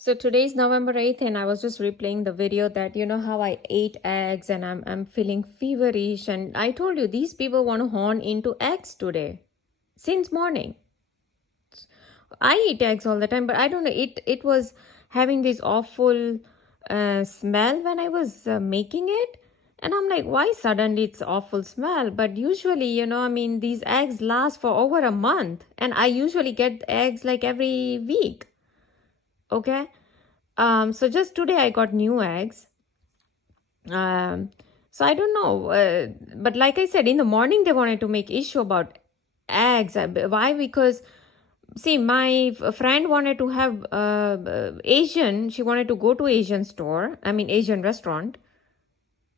So today's November 8th, and I was just replaying the video that how I ate eggs and I'm feeling feverish. And I told you these people want to horn into eggs today since morning. I eat eggs all the time, but I don't know. It was having this awful smell when I was making it. And I'm like, why suddenly it's awful smell? But usually, I mean, these eggs last for over a month. And I usually get eggs like every week. Okay. So just today I got new eggs. Um, so I don't know. But like I said, in the morning they wanted to make issue about eggs. Why? Because see, my friend wanted to have Asian. She wanted to go to Asian store. I mean Asian restaurant.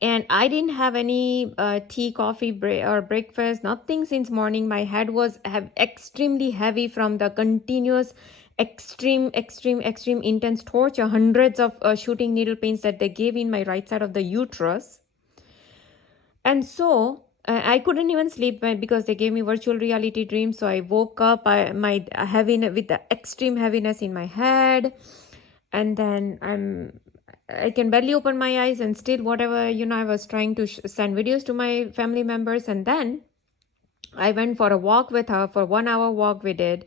And I didn't have any tea, coffee, or breakfast, nothing since morning. My head was extremely heavy from the continuous, extreme, intense torture, hundreds of shooting needle pains that they gave in my right side of the uterus. And so I couldn't even sleep because they gave me virtual reality dreams. So I woke up, my heaviness with the extreme heaviness in my head, and then I can barely open my eyes, and still whatever I was trying to send videos to my family members. And then I went for a walk with her, for 1 hour walk we did.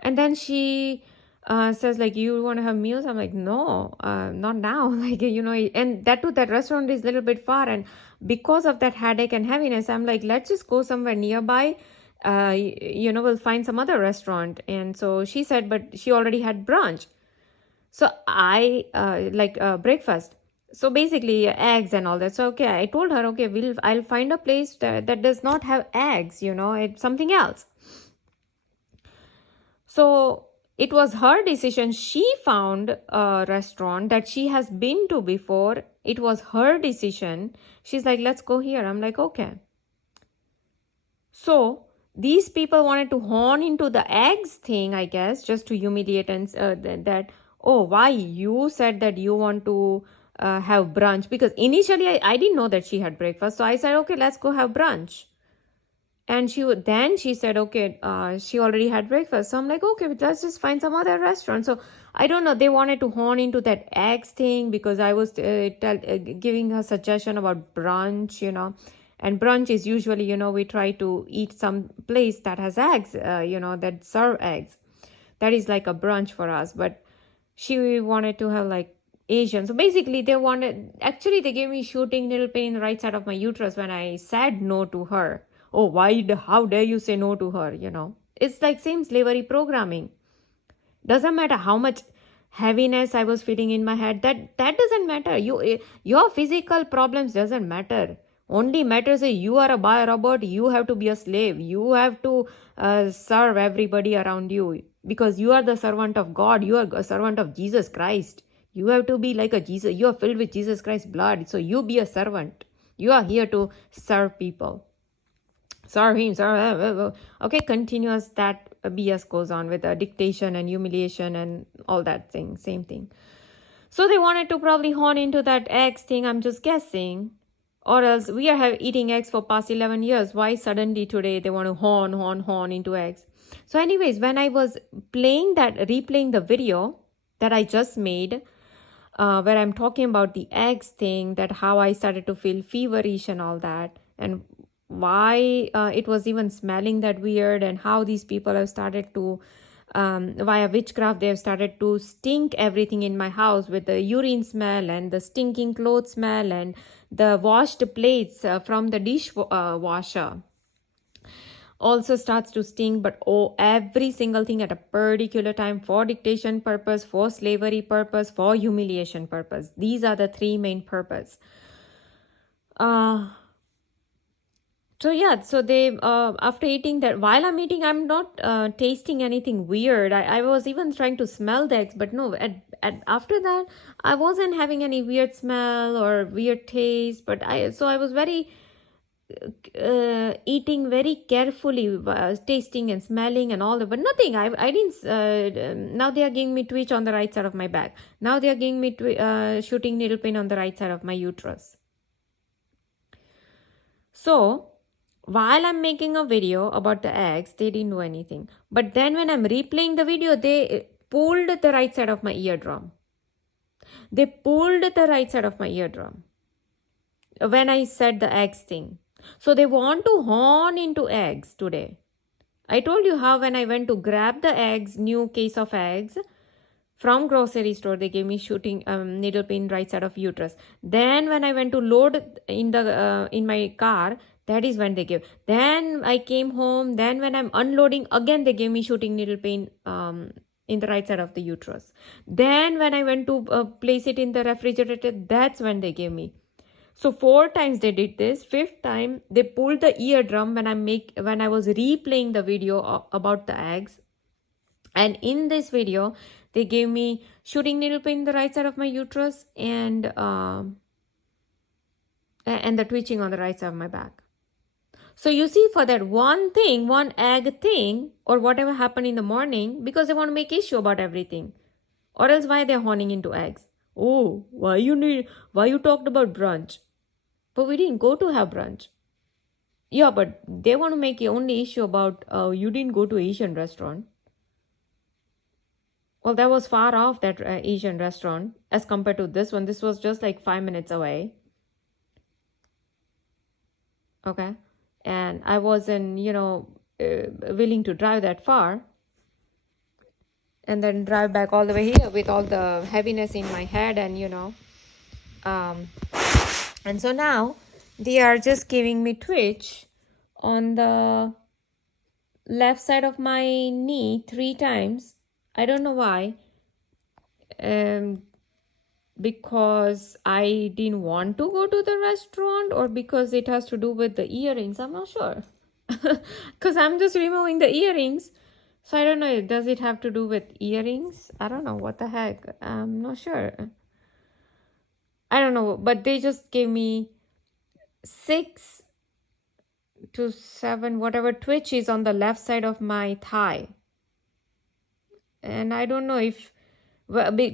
And then she says like, you want to have meals? I'm like, no, not now. Like, and that too, that restaurant is a little bit far. And because of that headache and heaviness, I'm like, let's just go somewhere nearby. We'll find some other restaurant. And so she said, but she already had brunch. So I breakfast. So basically eggs and all that. So okay, I told her, okay, I'll find a place that does not have eggs, it's something else. So it was her decision. She found a restaurant that she has been to before. It was her decision. She's like, let's go here. I'm like, okay. So these people wanted to horn into the eggs thing, I guess, just to humiliate and that, oh, why you said that you want to have brunch? Because initially I didn't know that she had breakfast. So I said, okay, let's go have brunch. And she said, okay, she already had breakfast. So I'm like, okay, let's just find some other restaurant. So I don't know. They wanted to horn into that eggs thing because I was giving her suggestion about brunch, And brunch is usually, we try to eat some place that has eggs, that serve eggs. That is like a brunch for us. But she wanted to have like Asian. So basically they gave me shooting needle pain in the right side of my uterus when I said no to her. Oh, how dare you say no to her, It's like same slavery programming. Doesn't matter how much heaviness I was feeling in my head. That doesn't matter. Your physical problems doesn't matter. Only matters is you are a biorobot. You have to be a slave. You have to serve everybody around you because you are the servant of God. You are a servant of Jesus Christ. You have to be like a Jesus. You are filled with Jesus Christ's blood. So you be a servant. You are here to serve people. Okay, continuous that BS goes on with the dictation and humiliation and all that thing, same thing. So they wanted to probably horn into that eggs thing, I'm just guessing. Or else we are eating eggs for past 11 years. Why suddenly today they want to horn into eggs? So anyways, when I was replaying the video that I just made, where I'm talking about the eggs thing, that how I started to feel feverish and all that, and why it was even smelling that weird, and how these people have started to via witchcraft they have started to stink everything in my house with the urine smell and the stinking clothes smell and the washed plates from the dishwasher also starts to stink. But every single thing at a particular time, for dictation purpose, for slavery purpose, for humiliation purpose. These are the three main purpose. So they after eating that, while I'm eating, I'm not tasting anything weird. I was even trying to smell the eggs, but no, after that I wasn't having any weird smell or weird taste. But I was very eating very carefully, tasting and smelling and all that, but nothing. I didn't. Now they are giving me twitch on the right side of my back. Now they are giving me shooting needle pain on the right side of my uterus. So while I'm making a video about the eggs, they didn't do anything. But then when I'm replaying the video, they pulled the right side of my eardrum. They pulled the right side of my eardrum when I said the eggs thing. So they want to horn into eggs today. I told you how when I went to grab the eggs, new case of eggs from grocery store, they gave me shooting needle pin right side of uterus. Then when I went to load in my car, that is when they gave. Then I came home. Then when I'm unloading again, they gave me shooting needle pin in the right side of the uterus. Then when I went to place it in the refrigerator, that's when they gave me. So 4 times they did this. 5th time they pulled the eardrum when I was replaying the video about the eggs. And in this video, they gave me shooting needle pin in the right side of my uterus and the twitching on the right side of my back. So you see, for that one thing, one egg thing, or whatever happened in the morning, because they want to make issue about everything, or else why they're horning into eggs? Oh, why you talked about brunch? But we didn't go to have brunch. Yeah, but they want to make the only issue about you didn't go to Asian restaurant. Well, that was far off, that Asian restaurant, as compared to this one. This was just like 5 minutes away. Okay. And I wasn't, willing to drive that far and then drive back all the way here with all the heaviness in my head and and so now they are just giving me twitch on the left side of my knee 3 times. I don't know why. Because I didn't want to go to the restaurant, or because it has to do with the earrings. I'm not sure. Because I'm just removing the earrings. So I don't know. Does it have to do with earrings? I don't know. What the heck? I'm not sure. I don't know. But they just gave me 6 to 7, whatever twitches on the left side of my thigh. And I don't know if,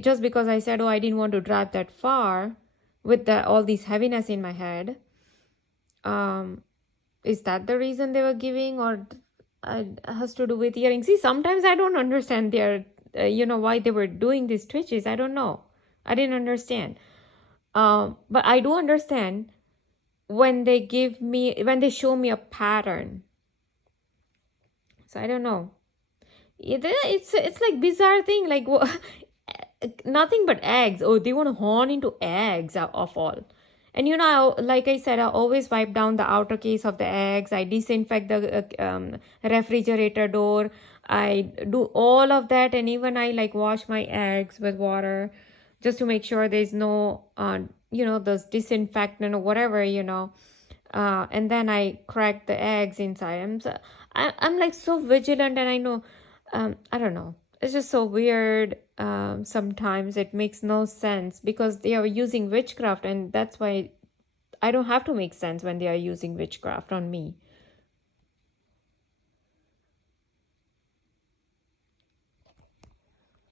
just because I said, oh, I didn't want to drive that far with all this heaviness in my head. Is that the reason they were giving, or it has to do with earrings? See, sometimes I don't understand their, why they were doing these twitches. I don't know. I didn't understand. But I do understand when they show me a pattern. So I don't know. It's like bizarre thing, like nothing but eggs. Oh, they want to horn into eggs of all. And like I said, I always wipe down the outer case of the eggs. I disinfect the refrigerator door. I do all of that, and even I like wash my eggs with water just to make sure there's no those disinfectant or whatever, and then I crack the eggs inside. I'm like so vigilant, and I know I don't know, it's just so weird. Sometimes it makes no sense because they are using witchcraft, and that's why I don't have to make sense when they are using witchcraft on me.